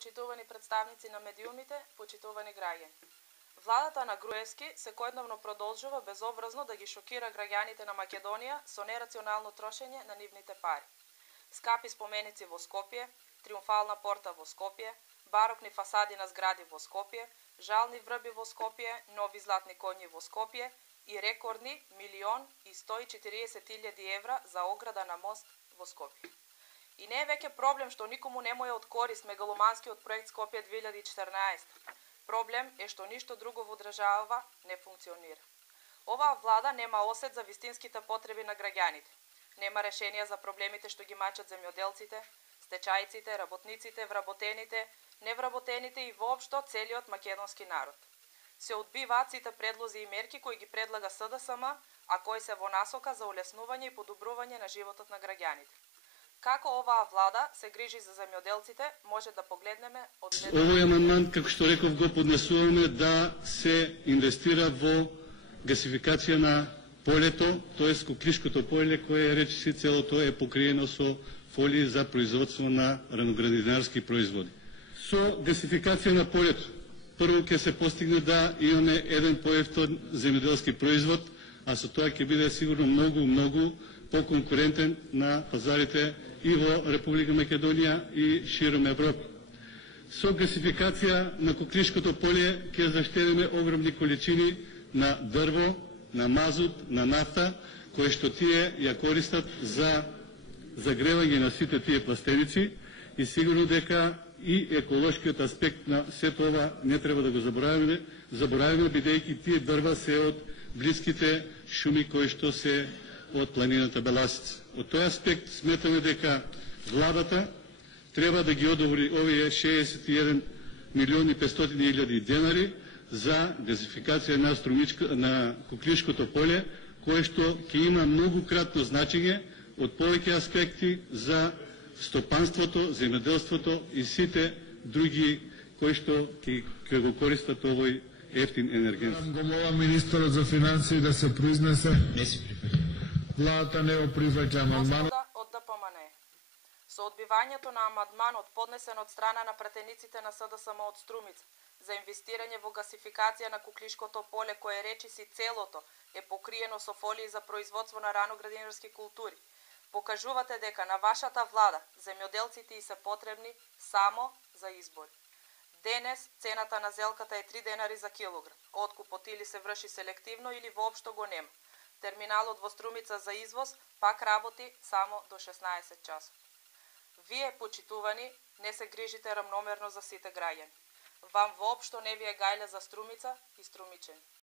почитувани представници на медиумите, почитувани граѓани. Владата на Груевски секојдневно продолжува безобразно да ги шокира граѓаните на Македонија со нерационално трошење на нивните пари. Скапи споменици во Скопје, триумфална порта во Скопје, барокни фасади на згради во Скопје, жални врби во Скопје, нови златни коњи во Скопје и рекордни 1.140.000 евра за ограда на мост во Скопје. И не е веќе проблем што никому не му е од корист мегаломанскиот проект Скопје 2014. Проблем е што ништо друго во државава не функционира. Оваа влада нема осет за вистинските потреби на граѓаните. Нема решенија за проблемите што ги мачат земјоделците, стечајците, работниците, вработените, невработените и воопшто целиот македонски народ. Се одбиваат сите предлози и мерки кои ги предлага СДСМ, а кои се во насока за улеснување и подобрување на животот на граѓаните. Како оваа влада се грижи за земјоделците, може да погледнеме од следното. Овој амандман, како што реков, го поднесуваме да се инвестира во гасификација на полето, т.е. Куклишкото поле, кое речиси целото е покриено со фолии за производство на раноградинарски производи. Со гасификација на полето, прво ќе се постигне да имаме еден поевтин земјоделски производ, а со тоа ќе биде сигурно многу поконкурентен на пазарите и во Република Македонија и широм Европа. Со гасификација на Куклишкото поле ќе заштедиме огромни количини на дрво, на мазут, на нафта, кои што тие ја користат за загревање на сите тие пластеници и сигурно дека и еколошкиот аспект на сето ова не треба да го забораваме, бидејќи тие дрва се од блиските шуми кои што се од планината Беласица. Од тој аспект сметаме дека владата треба да ги одобри овие 61.500.000 денари за газификација на Куклишкото поле, кое што ќе има многукратно значење од повеќе аспекти за стопанството, земјоделството и сите други кои што ќе го користат овој ефтин енергент. Го молам министерот за финансии да се произнесе. Не се прифаќа. Владата не го прифаќа амандманот. Од ДПМН. Со одбивањето на амандманот поднесен од страна на пратениците на СДСМ од Струмица за инвестирање во гасификација на Куклишкото поле, кое речиси целото е покриено со фолии за производство на раноградинарски култури, покажувате дека на вашата влада земјоделците и се потребни само за избори. Денес цената на зелката е 3 денари за килограм. Откупот или се врши селективно или воопшто го нема. Терминалот во Струмица за извоз пак работи само до 16 часот. Вие, почитувани, не се грижите рамномерно за сите граѓани. Вам воопшто не ви е гајле за Струмица и струмичени.